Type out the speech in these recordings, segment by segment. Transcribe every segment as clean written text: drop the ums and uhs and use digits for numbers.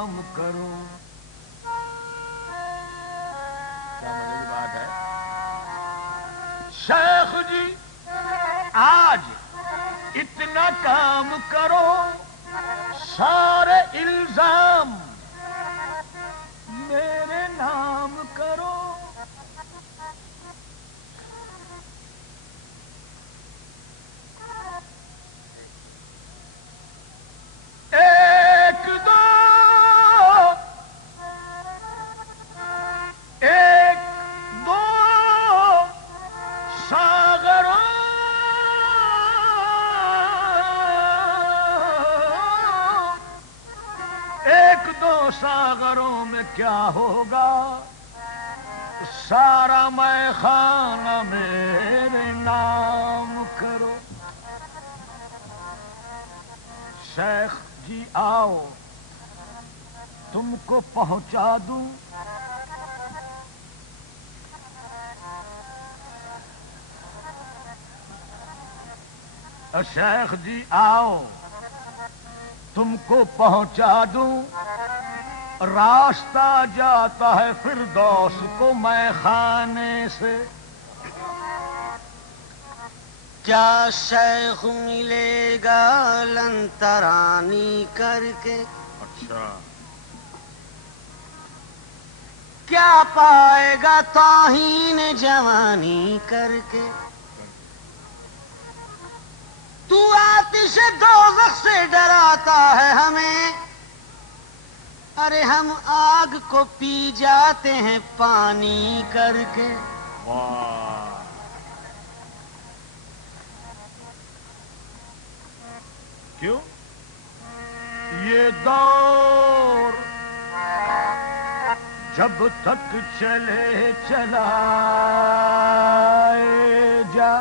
نام کرو. کیا مزے کی بات ہے. شیخ جی آج اتنا کام کرو، سارے الزام میرے نام کرو. ایک دو ساغروں ایک دو ساغروں میں کیا ہوگا، سارا میں خانہ میرے نام کرو. شیخ جی آؤ تم کو پہنچا دوں شیخ جی آؤ تم کو پہنچا دوں. راستہ جاتا ہے فردوس کو میں خانے سے. کیا شیخ ملے گا لنترانی کر کے؟ اچھا. کیا پائے گا توہین جوانی کر کے؟ تو آتش دوزخ سے ڈراتا ہے ہمیں، ارے ہم آگ کو پی جاتے ہیں پانی کر کے. واہ. کیوں یہ دور جب تک چلے چلا جا.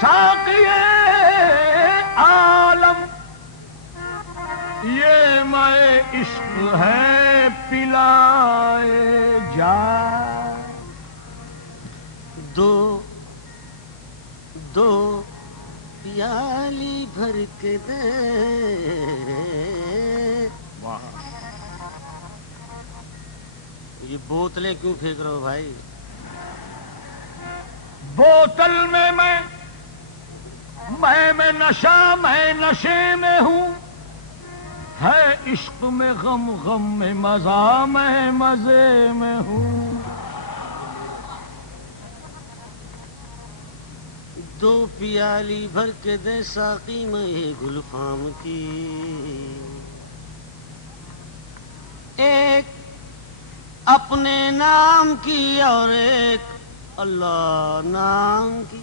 ساقیے عالم یہ میں عشق ہے پلائے جا. دو دو پیالی بھر کے دے. واہ. یہ بوتلیں کیوں پھینک رہے ہو بھائی؟ بوتل میں میں نشہ میں نشے میں ہوں، ہے عشق میں غم غم میں مزہ میں مزے میں ہوں. دو پیالی بھر کے دے ساقی میں یہ گلفام کی، ایک اپنے نام کی اور ایک اللہ نام کی.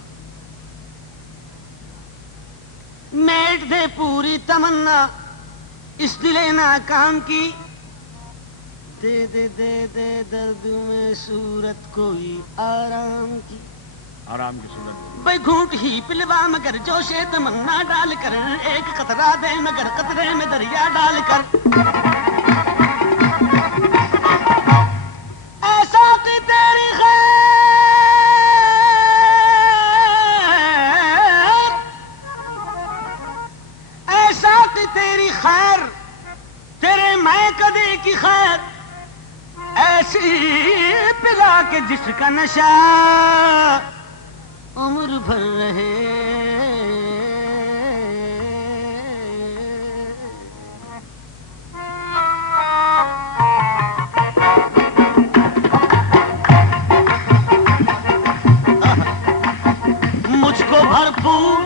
میٹ دے پوری تمنا اس دل ناکام کی، دے دے دے دے درد میں صورت کوئی آرام کی. آرام کی صورت بھائی گھونٹ ہی پلوا مگر جوش تمنا ڈال کر، ایک قطرہ دے مگر قطرے میں دریا ڈال کر. ایسا کہ تیری خیر، ایسا کہ تیری خیر، تیرے میں کدے کی خیر، ایسی پلا کے جس کا نشہ عمر بھر رہے. مجھ کو بھرپور،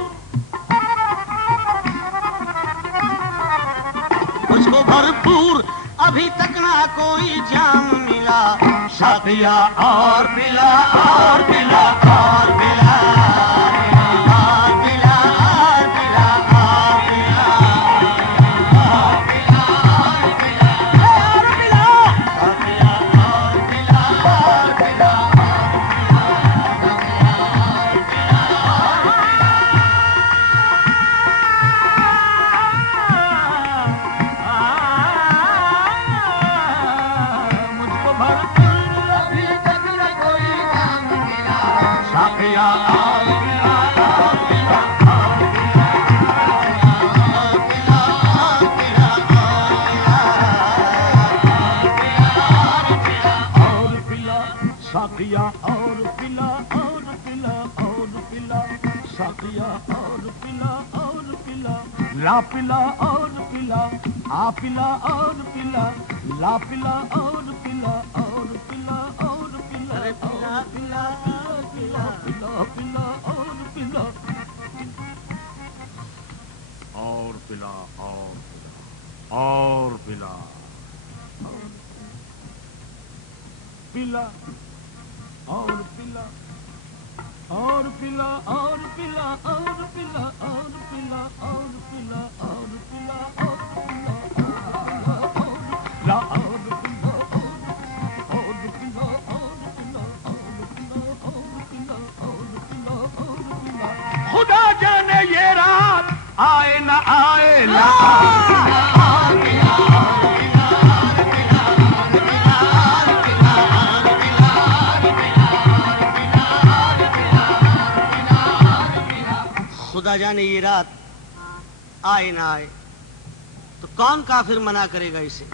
مجھ کو بھرپور ابھی تک نہ کوئی جام ملا. ساقیا اور پلا اور پلا اور پلا اور پلا اور پلا لا پلا اور پلا آ پلا اور پلا لا پلا اور پلا اور پلا اور پلا پلا پلا پلا پلا پلا اور پلا اور پلا اور پلا پلا اور پلا اور پلا اور پلا اور پلا اور پلا اور پلا اور پلا اور پلا خدا جانے یہ رات آئے نہ آئے نہ خدا جانے یہ رات آئے نہ آئے تو کون کافر منع کرے گا اسے،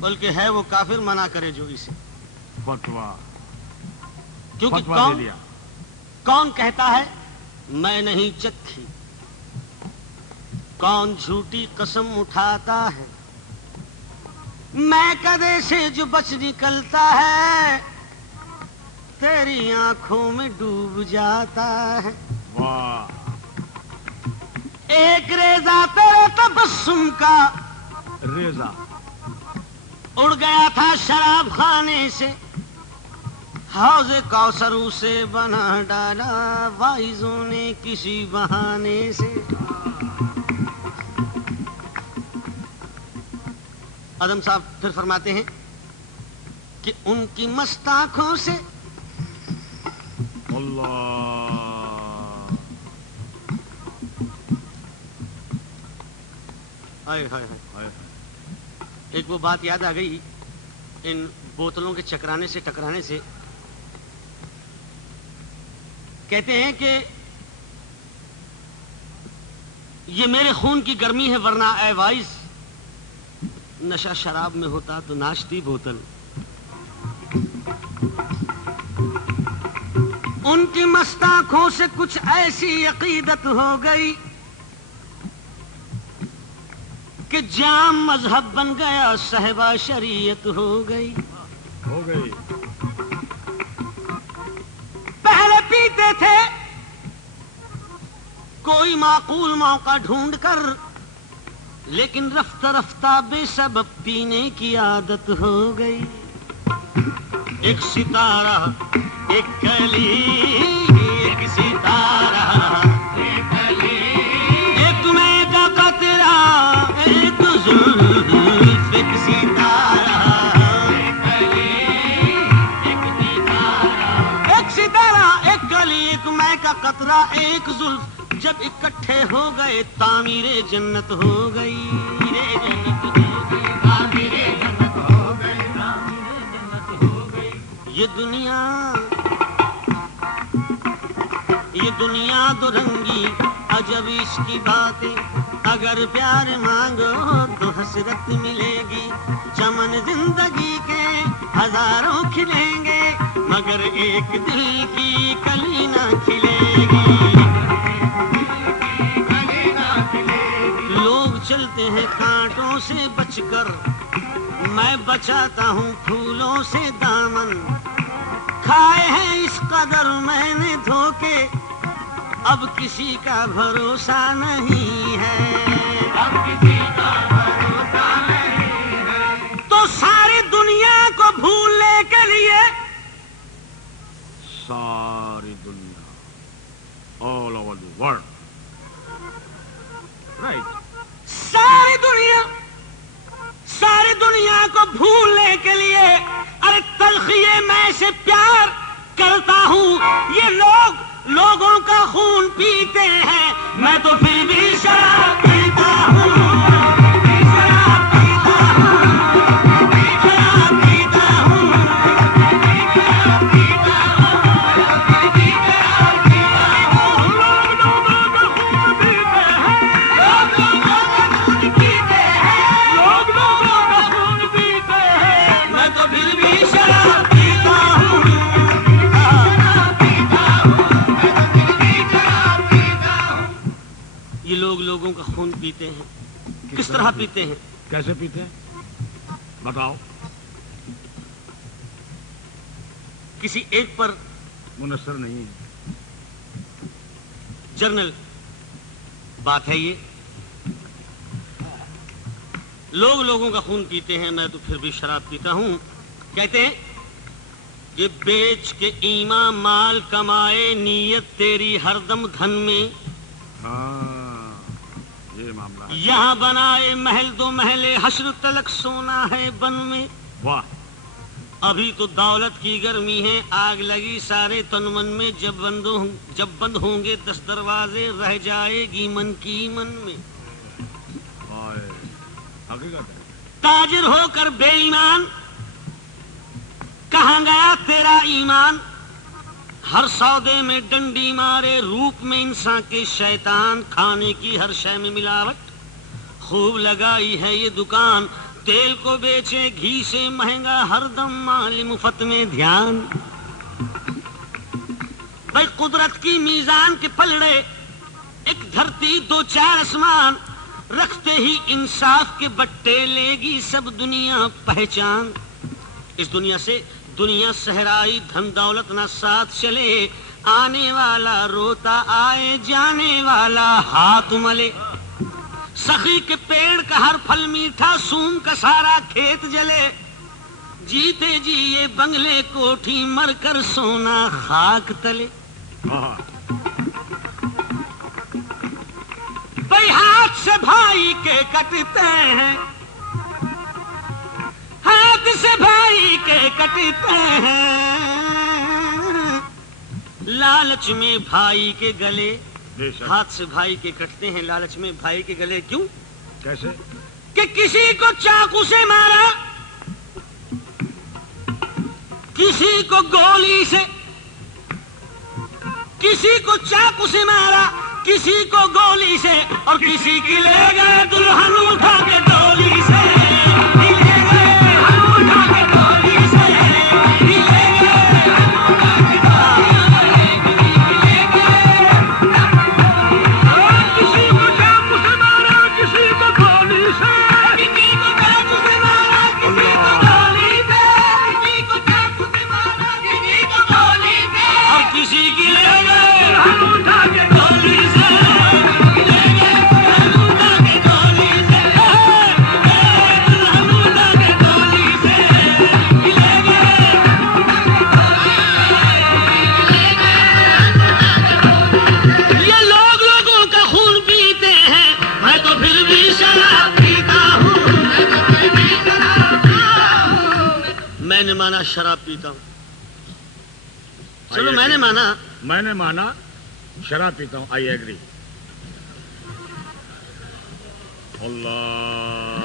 بلکہ ہے وہ کافر منع کرے جو اسے، فتوا کیونکہ فتوا دے دیا۔ کون کہتا ہے میں نہیں چکھی، کون جھوٹی قسم اٹھاتا ہے، میں کدے سے جو بچ نکلتا ہے تیری آنکھوں میں ڈوب جاتا ہے۔ واہ ایک ریزہ تیرے تبسم کا ریزہ اڑ گیا تھا شراب خانے سے، حوض کوثر سے بنا ڈالا وائزوں نے کسی بہانے سے۔ اعظم صاحب پھر فرماتے ہیں کہ ان کی مست آنکھوں سے اللہ ہائے ہائے ہائے، ایک وہ بات یاد آ گئی ان بوتلوں کے چکرانے سے ٹکرانے سے۔ کہتے ہیں کہ یہ میرے خون کی گرمی ہے، ورنہ اے وائز نشہ شراب میں ہوتا تو ناشتی بوتل۔ ان کی مست آنکھوں سے کچھ ایسی عقیدت ہو گئی کہ جام مذہب بن گیا، صحبہ شریعت ہو گئی۔ پہلے پیتے تھے کوئی معقول موقع ڈھونڈ کر، لیکن رفتہ رفتہ بے سبب پینے کی عادت ہو گئی۔ ایک ستارہ ایک کلی، ایک ستارہ ایک کلی، ایک میں کا قطرہ ایک زلف، ایک ستارہ ایک کلی، ایک ستارہ ایک کلی، ایک میں کا قطرہ ایک زلف، جب اکٹھے ہو گئے تعمیر جنت ہو گئی۔ یہ دنیا دو رنگی عجب اس کی باتیں، اگر پیار مانگو تو حسرت ملے گی، چمن زندگی کے ہزاروں کھلیں گے مگر ایک دل کی کلی نہ کھلے گی۔ لوگ چلتے ہیں کانٹوں سے بچ کر، میں بچاتا ہوں پھولوں سے دامن، کھائے ہیں اس قدر میں نے دھوکے، اب کسی کا بھروسہ نہیں ہے، اب کسی کا بھروسہ نہیں ہے۔ تو ساری دنیا کو بھولنے کے لیے، ساری دنیا all over the world right ساری دنیا کو بھولنے کے لیے، ارے تلخیے میں سے پیار کرتا ہوں، یہ لوگوں کا خون پیتے ہیں، میں تو پھر بھی شراب پیتا ہوں، شراب پیتا ہوں، شراب پیتا ہوں، شراب پیتا ہوں، میں تو پھر بھی شراب پیتا ہوں۔ لوگ لوگوں کا خون پیتے ہیں. کس طرح پیتے ہیں؟ کیسے پیتے ہیں بتاؤ. کسی ایک پر منحصر نہیں ہے. جرنل بات ہے یہ. لوگ لوگوں کا خون پیتے ہیں، میں تو پھر بھی شراب پیتا ہوں. کہتے ہیں کہ بیچ کے ایمان مال کمائے نیت تیری ہر دم دھن میں. ہاں یہ معاملہ ہے. یہاں بنائے محل دو محل حشر تلک سونا ہے بن میں. واہ. ابھی تو دولت کی گرمی ہے، آگ لگی سارے تن من میں. جب بند ہوں گے 10 دروازے رہ جائے گی من کی من میں. حقیقت ہے. تاجر ہو کر بے ایمان کہاں گیا تیرا ایمان. ہر سودے میں ڈنڈی مارے روپ میں انسان کے شیطان. کھانے کی ہر شے میں ملاوٹ خوب لگائی ہے یہ دکان. تیل کو بیچے گھی سے مہنگا ہر دم مال مفت میں دھیان. بھائی قدرت کی میزان کے پلڑے ایک دھرتی 2-4 آسمان. رکھتے ہی انصاف کے بٹے لے گی سب دنیا پہچان. اس دنیا سے دنیا صحرائی دھن دولت نہ ساتھ چلے. آنے والا روتا آئے جانے والا ہاتھ ملے. سخی کے پیڑ کا ہر پھل میٹھا سون کا سارا کھیت جلے. جیتے جی یہ بنگلے کوٹھی مر کر سونا خاک تلے. بھائی ہاتھ سے بھائی کے کٹتے ہیں، ہاتھ سے بھائی کے کٹتے ہیں. لالچ میں بھائی کے گلے. ہاتھ سے بھائی کے کٹتے ہیں، لالچ میں بھائی کے گلے. کیوں؟ کیسے؟ کہ کسی کو چاقو سے مارا، کسی کو گولی سے، کسی کو چاقو سے مارا، کسی کو گولی سے، اور کسی کی لے گئے دلہن اٹھا کے ڈولی سے. شراب پیتا ہوں. چلو میں نے مانا شراب پیتا ہوں. I agree. اللہ.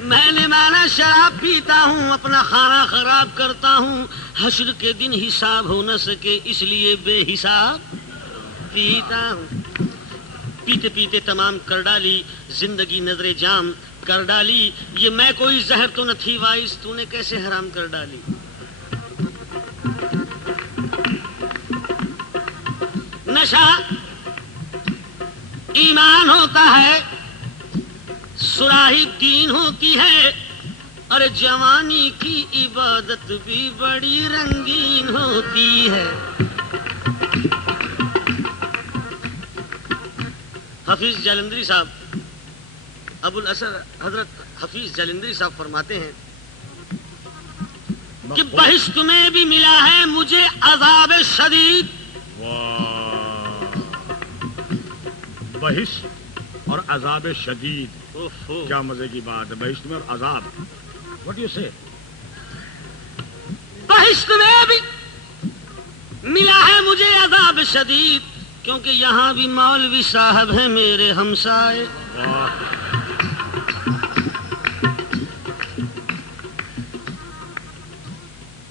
میں نے مانا شراب پیتا ہوں، اپنا کھانا خراب کرتا ہوں. حشر کے دن حساب ہو نہ سکے اس لیے بے حساب پیتا ہوں. پیتے پیتے تمام کر ڈالی زندگی نظر جام کر ڈالی. یہ میں کوئی زہر تو نہ تھی وائس، تو نے کیسے حرام کر ڈالی. نشہ ایمان ہوتا ہے، سراہی دین ہوتی ہے، اور جوانی کی عبادت بھی بڑی رنگین ہوتی ہے. حفیظ جالندری صاحب، ابو الاسد حضرت حفیظ جالندری صاحب فرماتے ہیں کہ بہشت میں بھی ملا ہے مجھے عذاب شدید. بہشت اور عذاب شدید. کیا مزے کی بات ہے. بہشت میں اور عذاب. واٹ یو سے؟ بہشت میں بھی ملا ہے مجھے عذاب شدید، کیونکہ یہاں بھی مولوی صاحب ہیں میرے ہمسائے.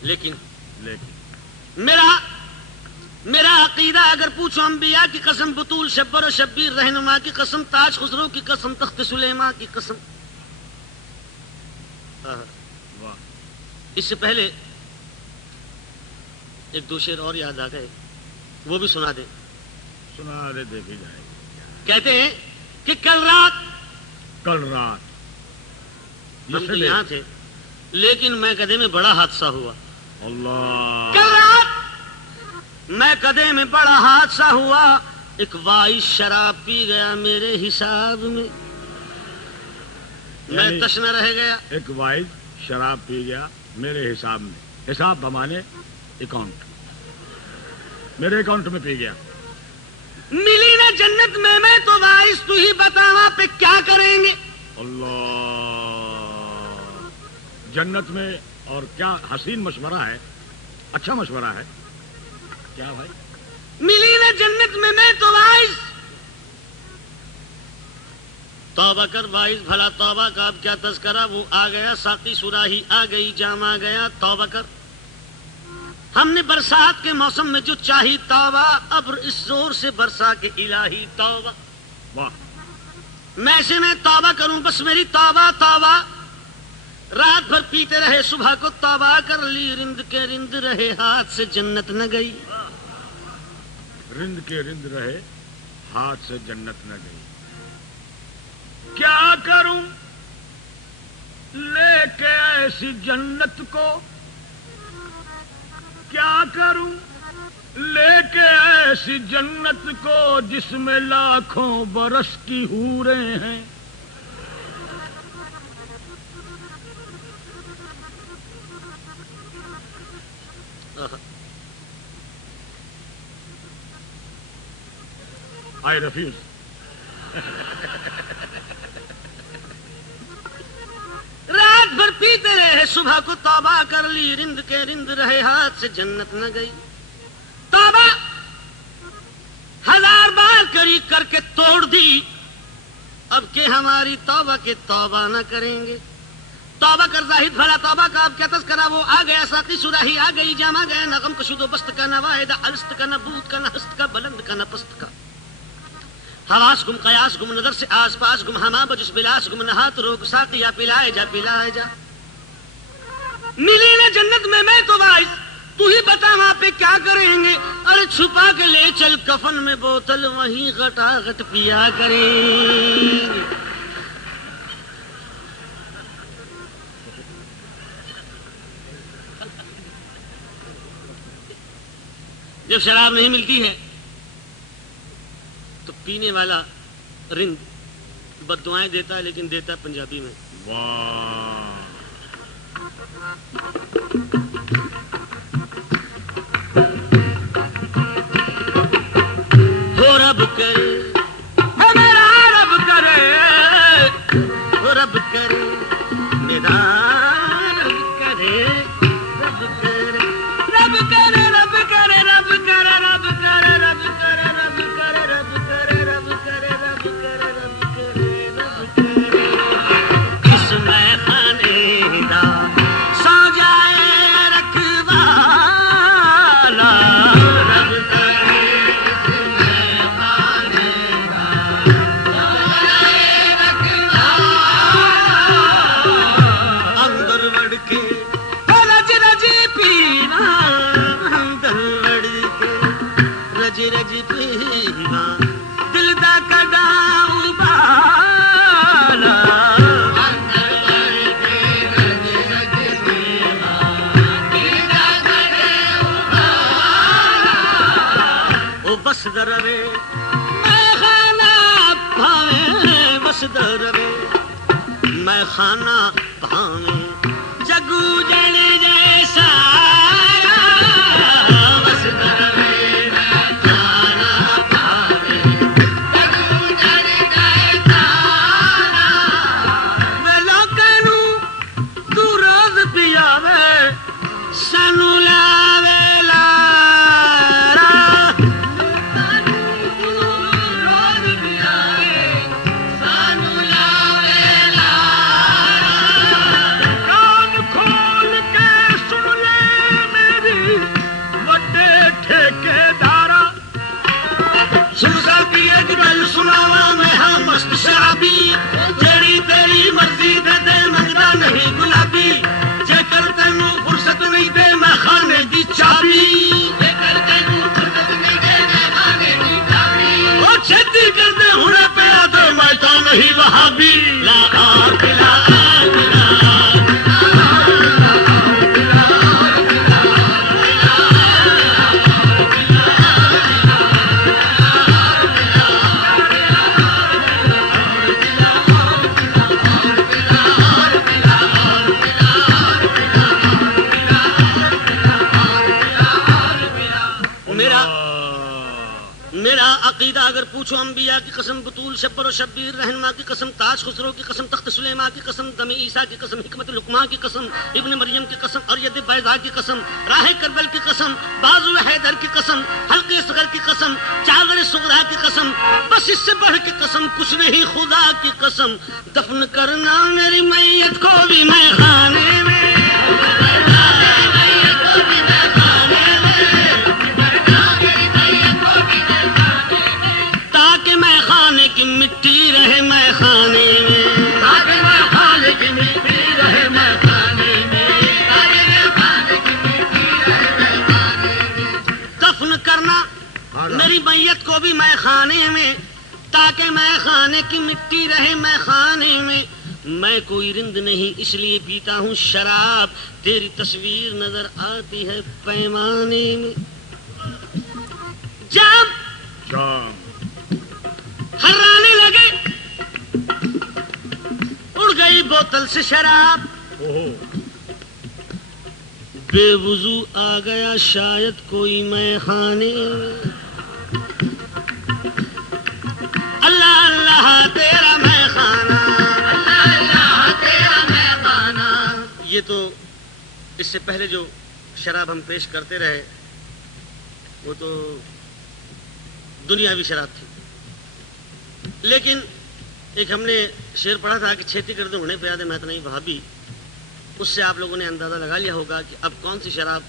لیکن میرا عقیدہ اگر پوچھو، انبیاء کی قسم، بطول شبر و شبیر رہنما کی قسم، تاج خسرو کی قسم، تخت سلیمان کی قسم. اس سے پہلے ایک دو شعر اور یاد آ گئے، وہ بھی سنا دیں. سنا رہے دیکھی جائے. کہتے ہیں کہ کل رات ہم تو یہاں تھے لیکن میں کدے میں بڑا حادثہ ہوا. اللہ. کل رات میں کدے میں بڑا حادثہ ہوا. ایک وائس شراب پی گیا میرے حساب میں, میں تشنہ رہ گیا. ایک وائس شراب پی گیا میرے حساب میں. حساب بمانے اکاؤنٹ, میرے اکاؤنٹ میں پی گیا. ملی نا جنت میں تو وائس تو ہی بتا وہاں پہ کیا کریں گے. اللہ. جنت میں اور کیا حسین مشورہ ہے, اچھا مشورہ ہے. کیا بھائی؟ ملی نا جنت میں تو وائس. توبہ کر وائس, بھلا توبہ کا اب کیا تذکرہ. وہ آ گیا ساقی سراہی آ گئی جام آ گیا. توبہ کر. ہم نے برسات کے موسم میں جو چاہی توبہ, اب اس زور سے برسا کے الہی توبہ. واہ. میں سے میں توبہ کروں بس میری توبہ توبہ. رات بھر پیتے رہے صبح کو توبہ کر لی. رند کے رند رہے ہاتھ سے جنت نہ گئی. رند کے رند رہے ہاتھ سے جنت نہ گئی. کیا کروں لے کے ایسی جنت کو, کیا کروں لے کے ایسی جنت کو جس میں لاکھوں برس کی حوریں ہیں. I refuse. رات بھر پیتے رہے صبح کو توبہ کر لی. رند کے رند رہے ہاتھ سے جنت نہ گئی. توبہ 1000 بار کری کر کے توڑ دی. اب کہ ہماری توبہ کے توبہ نہ کریں گے. توبہ کر زاہد بھلا توبہ کا اب کیا تذکرہ. وہ آ گیا ساقی سراہی آ گئی جام آ گیا. نہ غم کا شد و بست کا, نہ واحدہ الست کا, نہ بوت کا, نہ ہست کا, بلند کا, نہ پست کا. حواس گم قیاس گم نظر سے آس پاس گم ہما بجس بلاس گم نہات روک ساقی یا پلائے جا. ملی نا جنت میں تو وائس تو ہی بتا وہاں پہ کیا کریں گے. ارے چھپا کے لے چل کفن میں بوتل وہیں غٹا غٹ پیا کریں گے. جب شراب نہیں ملتی ہے تو پینے والا رند بد دعائیں دیتا ہے لیکن دیتا ہے پنجابی میں. واہ. ہو رب کرے میرا رب کرے, ہو رب کرے میرا رب کرے. رب کرے رب کرے رب کرے رب کرے رب کرے رب کرے رب کرے رب کرے رب کرے رب کرے رب کرے رب کرے. اس میں خانے دا سو جائے رکھوالا. رب کرے اس میں خانے دا سو جائے رکھوالا. اندر وڑ کے رج رج پینا, اندر وڑ کے رج رج پینا, دل دا کڈا ابالا. اندر وڑ کے رج رج پینا, دل دا کڈا ابالا. او بس درے میں خانہ بھاوے, بس درے میں خانہ بھاوے. جگو جل جیسا بس درے میں خانہ بھاوے. جگو جل جیسا میں لوکاں تو روز پیاوے سانو لاوے لارا. روز پیاوے سانو لاوے لارا. کان کھول کے سن لے میری وڈے ٹھیکے دارا. سن ساقی ایک گل سناوا میں ہاں مست شرابی. جیڑی تیری مرضی دے دے منگدا نہیں گلابی. جے کر تینوں فرصت نہیں دے میں خانے دی چابی. جے کر تینوں فرصت نہیں دے میں خانے دی چابی. وہی وہابی لا اور بلا عقیدہ اگر پوچھو انبیاء کی قسم، بطول شبر و شبیر رہنما کی قسم، تاج خسرو کی قسم، تخت سلیمان کی قسم، دم عیسیٰ کی قسم، حکمت لقمان کی قسم، ابن مریم کی قسم، اور ید بیضاء کی قسم، راہ کربل کی قسم، بازو حیدر کی قسم، حلق اصغر کی قسم، چادر صغرا کی قسم، بس اس سے بڑھ کے قسم کچھ نہیں خدا کی قسم، دفن کرنا میری میت کو بھی میں خانے میں، تاکہ میں خانے کی مٹی رہے میں خانے میں، تاکہ میں خانے کی مٹی رہے میں خانے میں، دفن کرنا میری میت کو بھی میں خانے میں، تاکہ میں خانے کی مٹی رہے میں خانے میں، میں کوئی رند نہیں اس لیے پیتا ہوں شراب، تیری تصویر نظر آتی ہے پیمانے میں، جام ہرانے لگے اڑ گئی بوتل سے شراب، بے وضو آ گیا شاید کوئی میں خانے میں، اللہ اللہ تیرا میں خانہ، اللہ اللہ تیرا میں خانہ۔ یہ تو اس سے پہلے جو شراب ہم پیش کرتے رہے وہ تو دنیاوی شراب تھی، لیکن ایک ہم نے شعر پڑھا تھا کہ چھیتی کر دو ہونے پہ یاد ہے میں تو نہیں وہابی، اس سے آپ لوگوں نے اندازہ لگا لیا ہوگا کہ اب کون سی شراب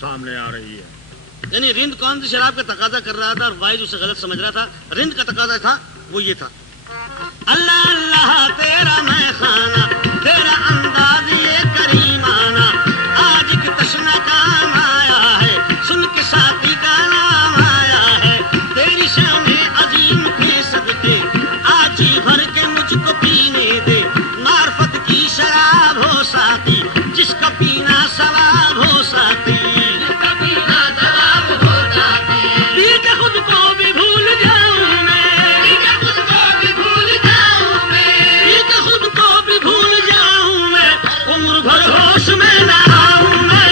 سامنے آ رہی ہے، یعنی رند کون سی شراب کا تقاضا کر رہا تھا اور وائز اسے غلط سمجھ رہا تھا، رند کا تقاضا تھا وہ یہ تھا، اللہ اللہ تیرا میں خانہ، تیرا انداز یہ کریمانہ، آج کی تشنا کام آیا ہے، سن کے ساتھی کا نام آیا ہے، تیری شان عظیم کے صدقے آج جی بھر کے مجھ کو پینے دے، معرفت کی شراب ہو ساتھی، جس کا پینا ثواب ہو ساتھی، جس کا پینا ثواب ہو ساتھی، پی کے خود کو بھی بھول جاؤں میں، پی کے خود کو بھی بھول جاؤں میں، پی کے خود کو بھی بھول جاؤں میں، عمر بھر ہوش میں نہ آؤں میں،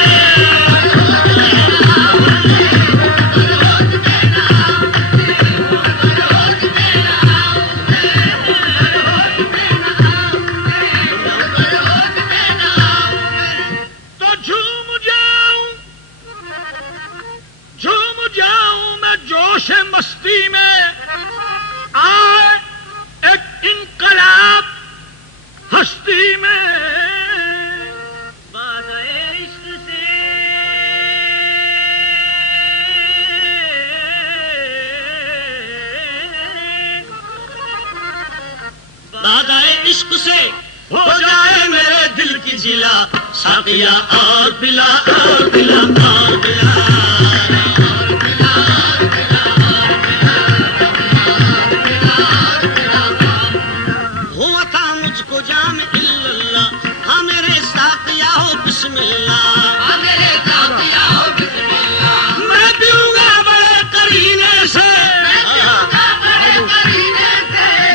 مستی میں آئے ایک انقلاب ہستی میں، باد عشق سے باد عشق سے ہو جائے میرے دل کی جلا، ساقیا اور پلا اور پلا اور پلا، بسم اللہ میرے ساتھیا ہو بسم اللہ، میں پیوں گا بڑے کرینے سے،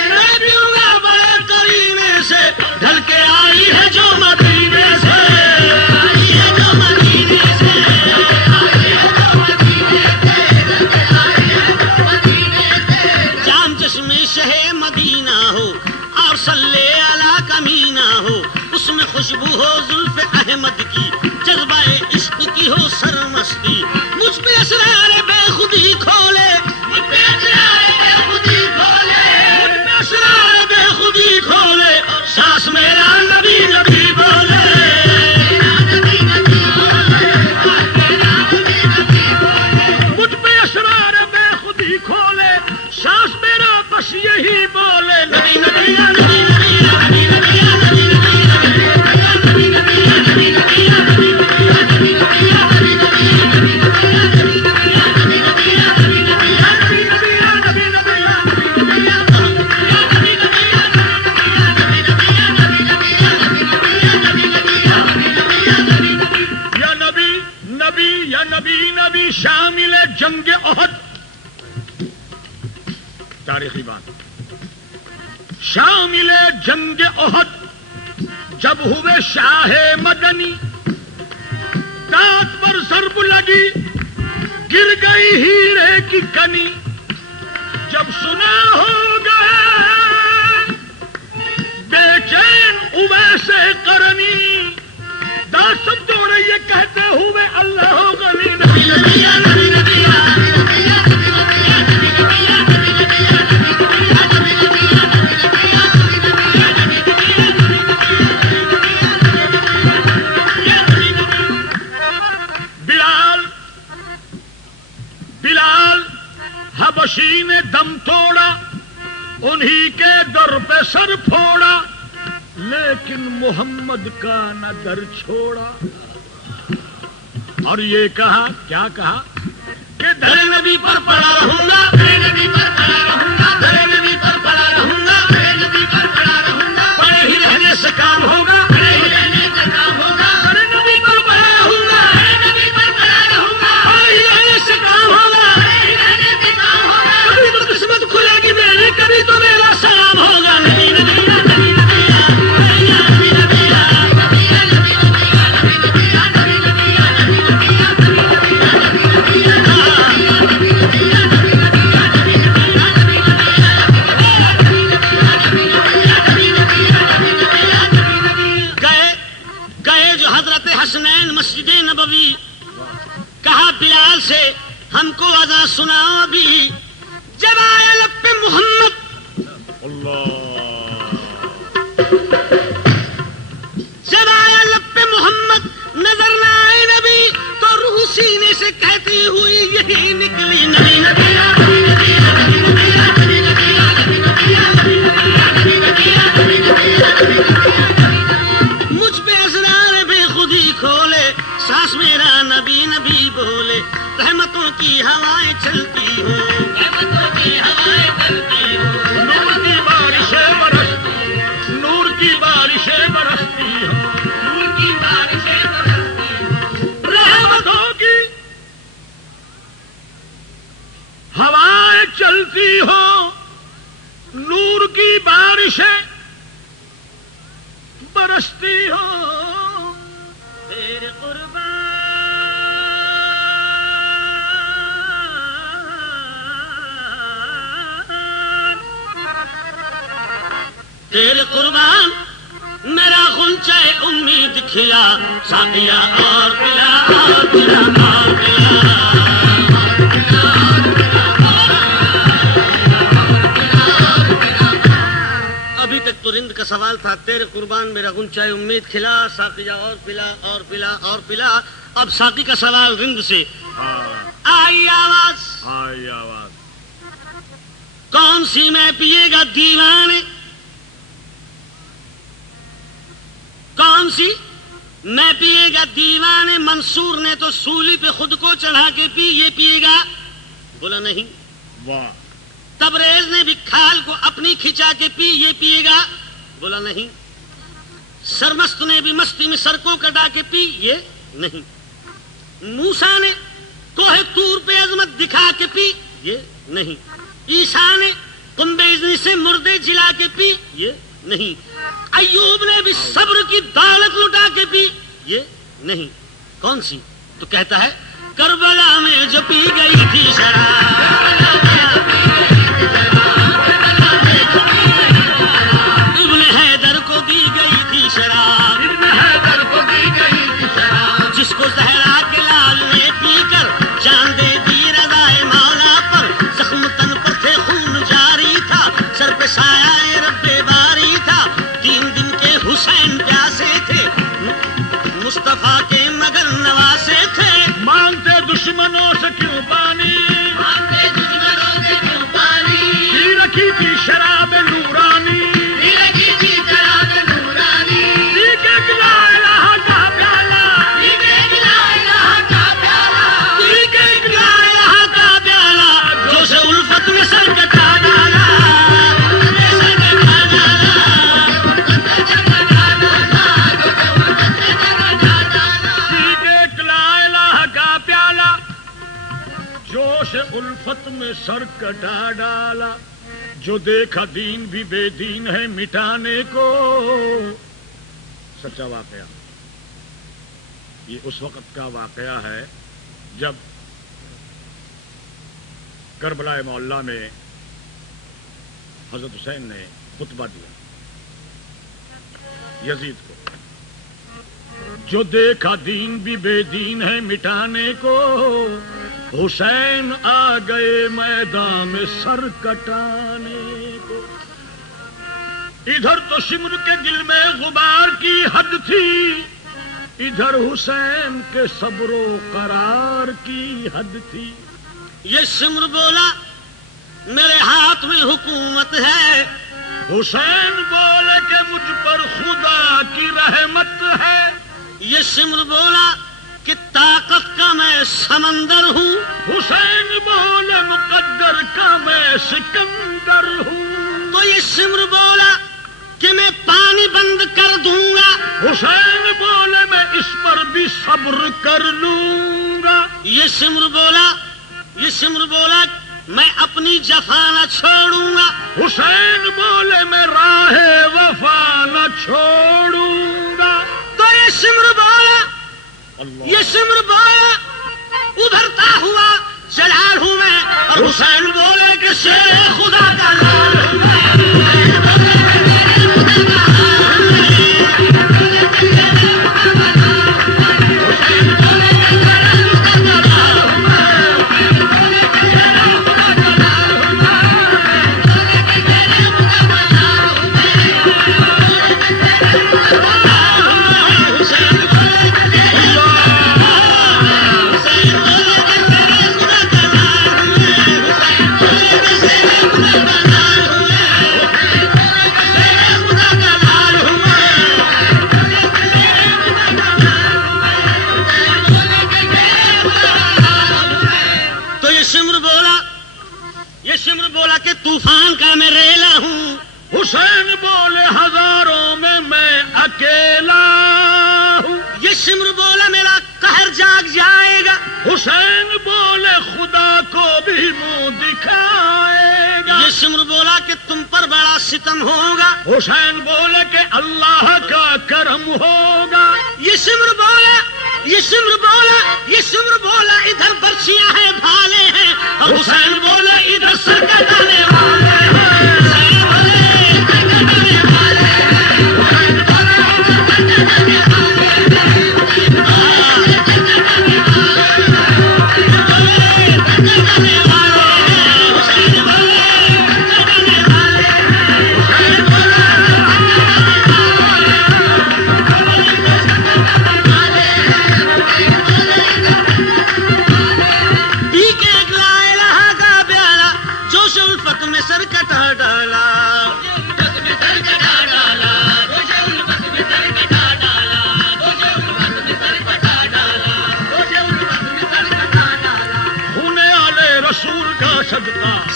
میں پیوں گا بڑے کرینے سے، ڈھل کے آئی ہے جو مدینے سے، آئی ہے جو مدینے سے، آئی ہے جو مدینے سے، آئی ہے جو مدینے سے، جام چشمے شہ مدینہ ہو اور صلی علی کمینہ ہو، اس میں خوشبو ہو زلف احمد کی، جذبہ عشق کی ہو سرمستی، مجھ پہ اسرار بے خودی کھولے، مجھ پہ اسرار بے خودی کھولے، مجھ پہ اسرار بے خودی کھولے، سانس میرا نبی نبی بولے، مجھ پہ اسرار بے خودی کھولے، سانس میرا بس یہی بولے، نبی نبی نبی نبی نبی تاریخی بات. شامل جنگ احد جب ہوئے شاہ مدنی، دانت پر ضرب لگی گر گئی ہیرے کی کنی. جب سنا ہوگا بے چین اویس قرنی، داست دوڑے یہ کہتے ہوئے اللہ غنی. نبی نبی نبی نبی حبشی نے دم توڑا، انہی کے در پہ سر پھوڑا، لیکن محمد کا نہ در چھوڑا. اور یہ کہا، کیا کہا کہ در نبی پر پڑا رہوں گا، در نبی پر پڑا رہوں گا، در نبی پر پڑا رہوں گا، در نبی پر پڑا رہوں گا. پڑے ہی رہنے سے کام ہوگا، پڑے ہی رہنے سے کام ہوگا. در نبی پر پڑا رہوں گا، در نبی پر پڑا رہوں گا، پڑے ہی رہنے سے کام ہوگا. قسمت کھلے گی میری، کبھی تو میرا سلام ہوگا. نبی نبی نبی گئے جو حضرت حسنین مسجد نبوی، کہا بلال سے ہم کو اذان سناؤ ابھی. جب آیا لب پہ محمد، جب آیا لب پہ محمد نظر نہ آئے نبی، تو روح سینے سے کہتی ہوئی یہی نکلی. نبی نبی مجھ پہ اسرار بے خودی کھولے، سانس میرا نبی نبی بولے. رحمتوں کی ہوائیں چلتی ہوں، رحمتوں کی ہوائیں چلتی ہوں، نور کی بارشیں برستی، نور کی بارشیں برستی ہوں، نور کی بارشیں برستی ہوں. رحمتوں کی ہوائیں چلتی ہوں، نور کی بارشیں برستی ہوں. تیرے قربان تیرے قربان میرا غنچہ امید کھلا، ساقیا اور پلا اور پلا اور پلا. ابھی تک تو رند کا سوال تھا، تیرے قربان میرا غنچہ امید کھلا، ساقیا اور پلا اور پلا اور پلا. اب ساقی کا سوال رند سے. آئی آواز، آئی آواز. کون سی میں پیے گا دیوانے، کون سی میں پیے گا دیوانے. منصور نے تو سولی پہ خود کو چڑھا کے پی، یہ پیے گا؟ بولا نہیں. واہ. تبریز نے بھی کھال کو اپنی کھچا کے پی، یہ پیے گا؟ بولا نہیں. سرمست نے بھی مستی میں سر کو کٹا کے پی، یہ نہیں. موسیٰ نے کوہ طور پہ عظمت دکھا کے پی، یہ نہیں. عیسیٰ نے قنبیزنی سے مردے جلا کے پی، یہ نہیں. ایوب نے بھی صبر کی دولت لٹا کے پی، یہ نہیں. کون سی؟ تو کہتا ہے کربلا میں جو پی گئی تھی شراب، ابن حیدر کو دی گئی تھی شراب، جس کو زہرا کے لال نے پی کر جان دے دی رضائے مولا پر. زخم تن پر تھے خون جاری تھا، سر پہ سایہ رب باری تھا. 3 دن کے حسین پیاسے تھے، مصطفیٰ کے مگر نواسے تھے. مانگتے دشمنوں سے کیوں پانی، مانگتے دشمنوں سے کیوں پانی. پی رکھی تھی شراب نورانی، پی رکھی تھی شراب نورانی. پی کے گلا الہ کا پیالہ، پی کے گلا الہ کا پیالہ، پی کے گلا الہ کا پیالہ. جوش الفت میں سر کٹا ڈالا، جوش الفت میں سر کٹا ڈالا. جو دیکھا دین بھی بے دین ہے مٹانے کو. سچا واقعہ یہ اس وقت کا واقعہ ہے جب کربلا معلیٰ میں حضرت حسین نے خطبہ دیا یزید کو. جو دیکھا دین بھی بے دین ہے مٹانے کو, حسین آ گئے میدان میں سر کٹانے کو. ادھر تو شمر کے دل میں غبار کی حد تھی, ادھر حسین کے صبر و قرار کی حد تھی. یہ سمر بولا میرے ہاتھ میں حکومت ہے, حسین بولے کہ مجھ پر خدا کی رحمت ہے. یہ سمر بولا کہ طاقت کا میں سمندر ہوں, حسین بولے مقدر کا میں سکندر ہوں. تو یہ سمر بولا کہ میں پانی بند کر دوں گا, حسین بولے میں اس پر بھی صبر کر لوں گا. یہ سمر بولا میں اپنی جفا نہ چھوڑوں گا. حسین بولے میں راہ وفا نہ چھوڑوں گا. تو یہ سمر بولا ابھرتا ہوا جلال ہوں میں, اور حسین بولے کہ شیر خدا کا لال ہوں میں. طوفان کا میں ریلا ہوں. حسین بولے ہزاروں میں اکیلا ہوں. یہ سمر بولا میرا قہر جاگ جائے گا. حسین بولے خدا کو بھی منہ دکھائے گا. یہ سمر بولا کہ تم پر بڑا ستم ہوگا. حسین بولے کہ اللہ کا کرم ہوگا. یہ سمر بولا ادھر برچیاں ہیں بھالے ہیں, اور حسین بولے ادھر سر کٹانے والے ہیں.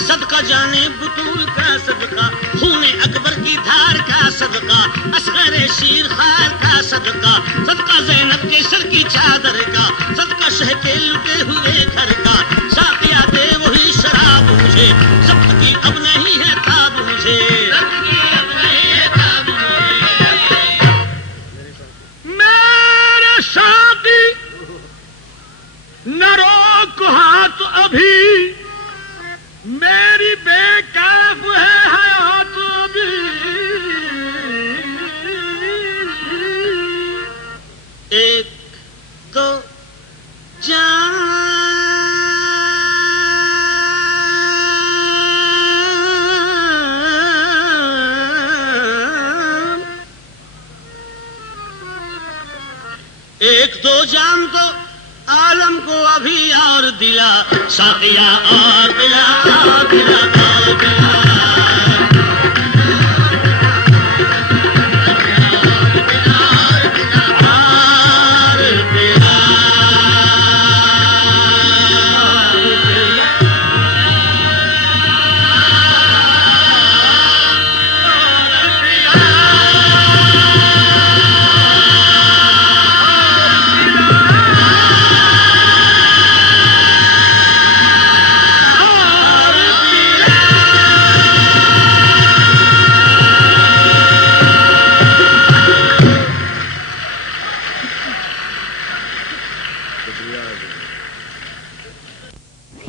صدقہ جانے بطول کا صدقہ, خون اکبر کی دھار کا صدقہ, اصغر شیر خار کا صدقہ, صدقہ زینب کے سر کی چادر کا, صدقہ شہ کے لٹے ہوئے گھر کا. ساقیا دے وہی شراب مجھے, ضبط کی اب نہیں ہے تاب مجھے. میرے ساقی نہ روک ہاتھ ابھی, میری بے کیف ہے حیات ابھی. ایک دو جان ایک دو جان تو عالم کو ابھی اور دلا, ساقیا اور دلا اور دلا اور دلا. شکریہ